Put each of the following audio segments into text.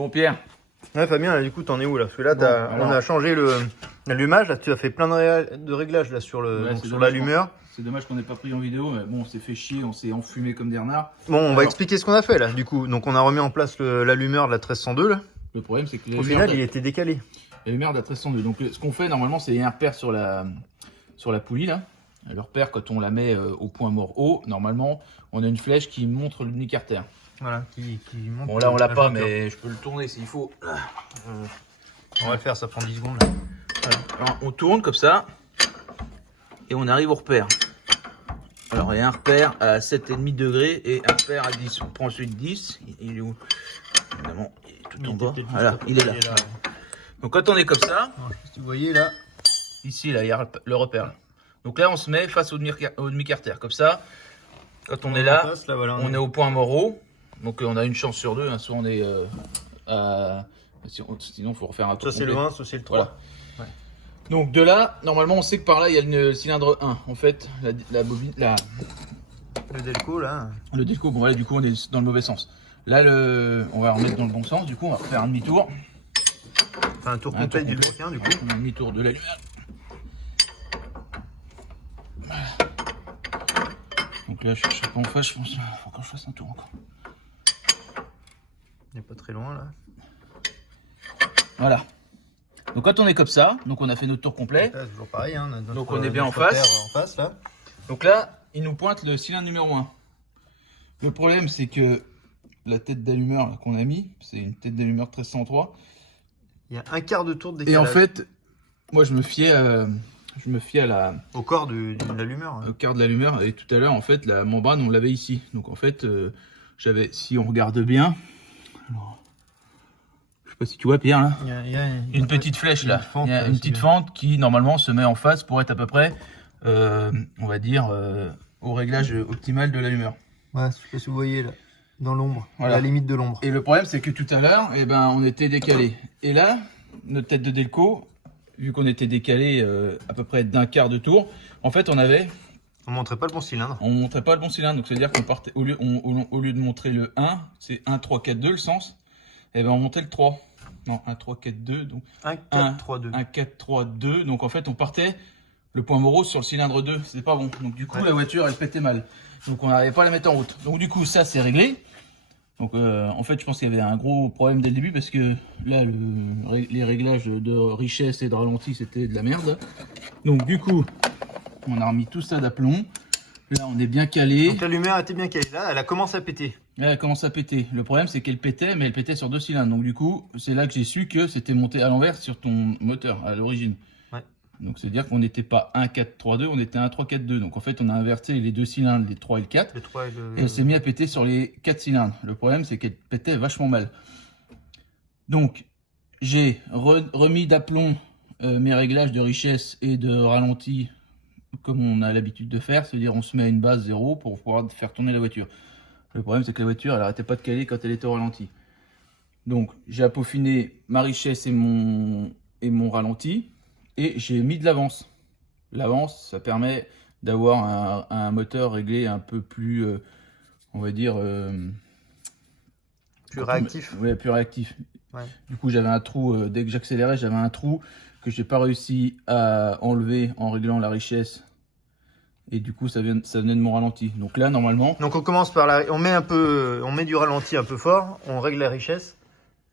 Bon Pierre. Ouais Fabien, là, du coup t'en es où là? Parce que là on a changé l'allumage, là tu as fait plein de réglages là sur l'allumeur. C'est dommage qu'on n'ait pas pris en vidéo, mais bon on s'est fait chier, on s'est enfumé comme des renards. Bon, on va expliquer ce qu'on a fait là du coup. Donc on a remis en place l'allumeur de la 1302 là. Le problème c'est que au final il était décalé. L'allumeur de la 1302. Donc ce qu'on fait normalement c'est un repère sur la poulie là. Le repère quand on la met au point mort haut, normalement on a une flèche qui montre le demi-carter. Voilà, qui montre. Bon là on l'a pas mais je peux le tourner s'il faut. On va le faire, ça prend 10 secondes. Voilà. Alors, on tourne comme ça et on arrive au repère. Alors il y a un repère à 7,5 degrés et un repère à 10. On prend ensuite 10. Il est où? Évidemment, il est tout en bas. Voilà, il est là. Donc quand on est comme ça, alors, je sais pas si vous voyez là. Ici là, il y a le repère. Là. Donc là on se met face au demi-carter. Comme ça, quand on est là, là voilà, on est au point mort haut. Donc on a une chance sur deux. Hein. Soit on est sinon il faut refaire un tour. Ça c'est le 1, ça c'est le 3. Voilà. Ouais. Donc de là, normalement on sait que par là il y a le cylindre 1. En fait, la bobine, le delco là. Le delco, bon voilà, du coup on est dans le mauvais sens. Là on va remettre dans le bon sens, du coup on va faire un demi-tour. Enfin un tour complet du requin du coup. Un demi-tour de l'allumage. Voilà. Donc là je sais pas en face, je pense qu'il faut encore que je fasse un tour encore. Il n'est pas très loin là. Voilà. Donc quand on est comme ça, donc on a fait notre tour complet. C'est toujours pareil, hein, donc on est bien en face. Là. Donc là, il nous pointe le cylindre numéro 1. Le problème c'est que la tête d'allumeur qu'on a mis, c'est une tête d'allumeur 1303. Il y a un quart de tour de décalage. Et en fait, moi je me fiais à la... Au corps de l'allumeur. Hein. Au quart de l'allumeur. Et tout à l'heure, en fait, la membrane, on l'avait ici. Donc en fait, si on regarde bien... Alors, je sais pas si tu vois Pierre là. Il y a une petite flèche là. Il y a une petite bien. fente qui normalement se met en face pour être à peu près, on va dire, au réglage optimal de l'allumeur. Ouais, je sais pas si vous voyez là, dans l'ombre, voilà. À la limite de l'ombre. Et le problème c'est que tout à l'heure, eh ben, on était décalé. Et là, notre tête de delco, vu qu'on était décalé à peu près d'un quart de tour, en fait on montrait pas le bon cylindre. On montrait pas le bon cylindre, donc c'est à dire qu'on partait au lieu de montrer le 1, c'est 1 3 4 2 le sens. Et ben on montait le 3. Non, 1 3 4 2 donc 1 4 3 2. 1 4 3 2 donc en fait on partait le point morose sur le cylindre 2, c'est pas bon. Donc du coup la voiture elle pétait mal. Donc on n'arrivait pas à la mettre en route. Donc du coup ça c'est réglé. Donc en fait je pense qu'il y avait un gros problème dès le début parce que là les réglages de richesse et de ralenti c'était de la merde. Donc du coup on a remis tout ça d'aplomb. Là on est bien calé. Donc la lumière était bien calée. Là elle a commencé à péter. Là elle commence à péter. Le problème c'est qu'elle pétait mais elle pétait sur 2 cylindres. Donc du coup c'est là que j'ai su que c'était monté à l'envers sur ton moteur à l'origine. Ouais. Donc c'est à dire qu'on n'était pas 1 4 3 2, on était 1 3 4 2. Donc en fait on a inversé les 2 cylindres, les 3 et le 4. Le 3 et elle s'est mise à péter sur les 4 cylindres. Le problème c'est qu'elle pétait vachement mal. Donc j'ai remis d'aplomb mes réglages de richesse et de ralenti comme on a l'habitude de faire, c'est-à-dire on se met à une base 0 pour pouvoir faire tourner la voiture. Le problème c'est que la voiture elle arrêtait pas de caler quand elle était au ralenti. Donc j'ai peaufiné ma richesse et mon ralenti et j'ai mis de l'avance. L'avance ça permet d'avoir un moteur réglé un peu plus, on va dire... plus réactif. Ouais, plus réactif. Ouais. Du coup j'avais un trou, dès que j'accélérais j'avais un trou que j'ai pas réussi à enlever en réglant la richesse et du coup ça venait de mon ralenti. Donc là normalement. Donc on commence par on met du ralenti un peu fort, on règle la richesse.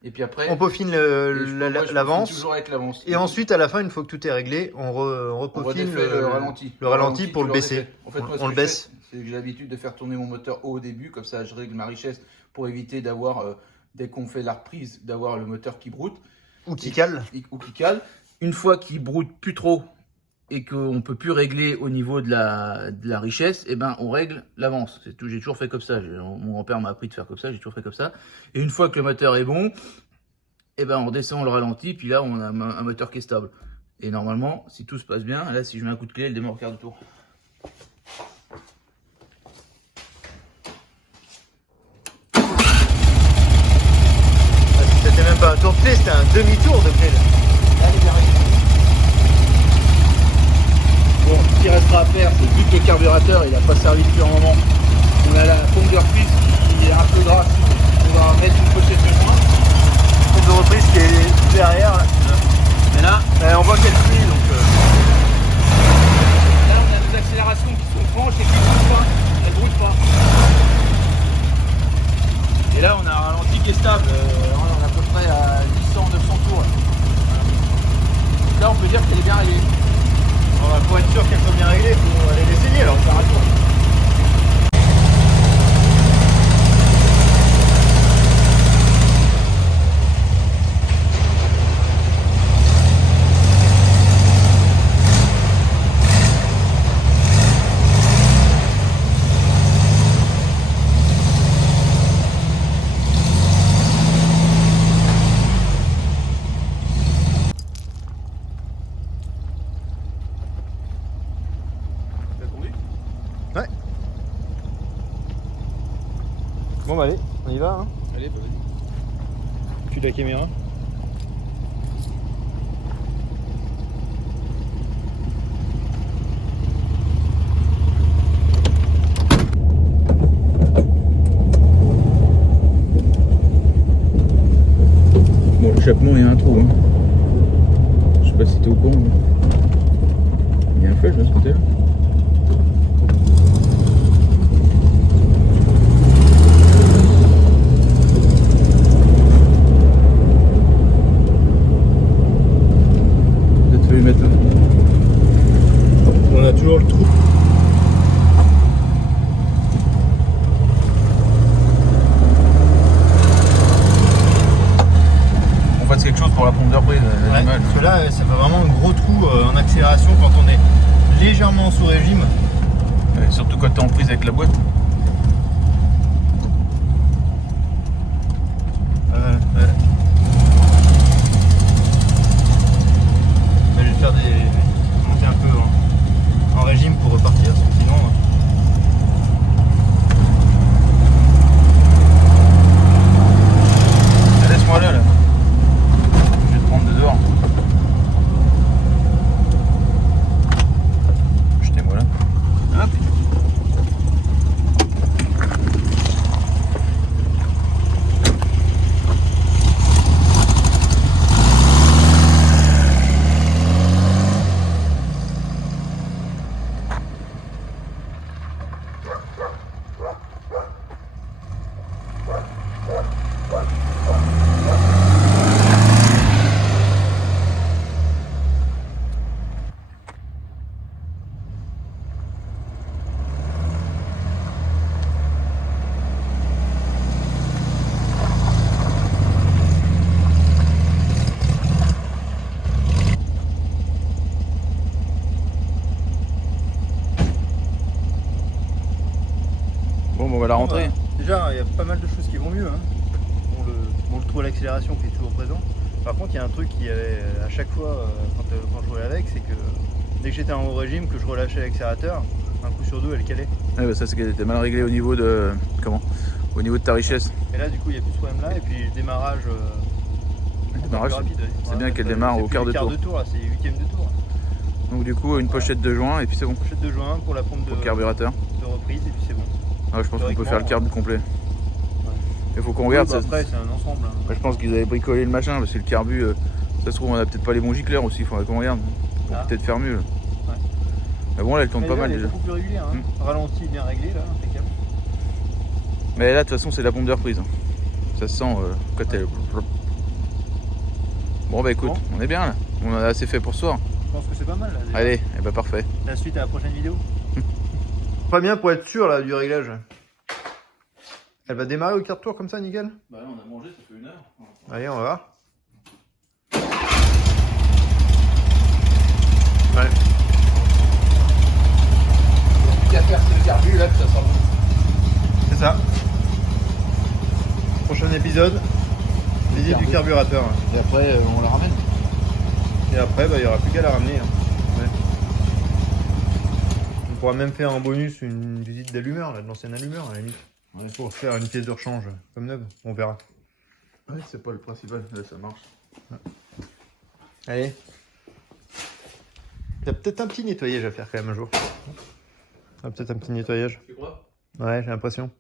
Et puis après. On peaufine l'avance. Toujours avec l'avance. Et ensuite à la fin une fois que tout est réglé, on repeaufine le ralenti. Le ralenti pour le baisser. En fait, moi, on le baisse. C'est que j'ai l'habitude de faire tourner mon moteur haut au début, comme ça je règle ma richesse pour éviter d'avoir dès qu'on fait la reprise d'avoir le moteur qui broute. Ou qui cale. Ou qui cale. Une fois qu'il broute plus trop et qu'on ne peut plus régler au niveau de la richesse, et ben on règle l'avance. J'ai toujours fait comme ça. Mon grand-père m'a appris de faire comme ça, j'ai toujours fait comme ça. Et une fois que le moteur est bon, et ben on descend le ralenti, puis là on a un moteur qui est stable. Et normalement, si tout se passe bien, là si je mets un coup de clé, elle démarre au quart de tour. C'était même pas un tour de clé, c'était un demi-tour de clé là. Bon, ce qui restera à faire, c'est vu que le carburateur il n'a pas servi depuis un moment, on a la pompe de reprise qui est un peu grasse, on va mettre une pochette de moins. de reprise qui est derrière. Là. Mais là, on voit qu'elle suit. Donc, là, on a des accélérations qui sont franches et qui ne bougent pas. Elles ne brouillent pas. Et là, on a un ralenti qui est stable. On est à peu près à 800-900 tours. Là. Là, on peut dire qu'elle est bien réglée. pour être sûr qu'elle soit bien réglée, il faut aller l'essayer alors. Ça raconte. Ouais. Bon bah allez, on y va hein. Allez, bah vas-y. Puis la caméra. Bon, l'échappement, il y a un trou. Hein. Je sais pas si t'es au courant. Mais... il y a un flash de ce côté-là. Peut-être fallu mettre là. On a toujours le trou. On fasse quelque chose pour la pompe de reprise. Ouais, parce que là, ça fait vraiment un gros trou en accélération quand on est légèrement sous régime. Ouais, surtout quand t'es en prise avec la boîte. Ouais. Je vais faire monter un peu en régime pour repartir, parce que sinon. Laisse-moi là. Je vais te prendre de dehors. Jetez-moi là. Hop. Bon, on va la rentrer. Déjà, il y a pas mal de choses qui vont mieux. Hein. Bon, le trou à l'accélération qui est toujours présent. Par contre, il y a un truc qui avait à chaque fois quand je roulais avec, c'est que dès que j'étais en haut régime, que je relâchais l'accélérateur, un coup sur deux, elle calait. Ouais, bah ça, c'est qu'elle était mal réglée au niveau de. Comment? Au niveau de ta richesse. Et là, du coup, il n'y a plus ce problème là. Et puis, le démarrage. Démarrage, plus rapide. Ouais. c'est bien qu'elle démarre au quart de tour. Là, c'est 8ème de tour. Donc, du coup, une pochette de joint et puis c'est bon. Pochette de joint pour la pompe Pour le carburateur. de reprise et puis c'est bon. Ah, je pense qu'on peut faire le carbu complet. Il faut qu'on Oui, regarde bah ça. après, c'est un ensemble. Hein. Bah, je pense qu'ils avaient bricolé le machin parce que le carbu, ça se trouve, on a peut-être pas les bons gicleurs aussi. Il faudrait qu'on regarde. On peut peut-être faire mieux. Là. Ouais. Mais bon, là, elle tourne pas mal Elle est déjà. beaucoup plus régulière. Hein. Ralenti bien réglé, là, impeccable. Mais là, de toute façon, c'est la pompe de reprise. Ça se sent quand elle. Bon, bah écoute, on est bien là. On en a assez fait pour ce soir. Je pense que c'est pas mal là. Déjà. Allez, et bah parfait. La suite à la prochaine vidéo. Pas bien pour être sûr là du réglage. Elle va démarrer au quart de tour comme ça, nickel. Bah là, on a mangé, ça fait 1 heure. Allez, on va voir. Ouais. Il y a faire le carbu là, que ça sent bon. C'est ça. Prochain épisode, visite du carburateur. Et après, on la ramène. Et après, il n'y aura plus qu'à la ramener. Hein. Ouais. On pourra même faire en bonus une visite d'allumeur, de l'ancien allumeur à la limite. Ouais. Pour faire une pièce de rechange comme neuve, on verra. Ouais, c'est pas le principal, là ça marche. Ouais. Allez. Il y a peut-être un petit nettoyage à faire quand même un jour. Peut-être un petit nettoyage. Tu crois? Ouais, j'ai l'impression.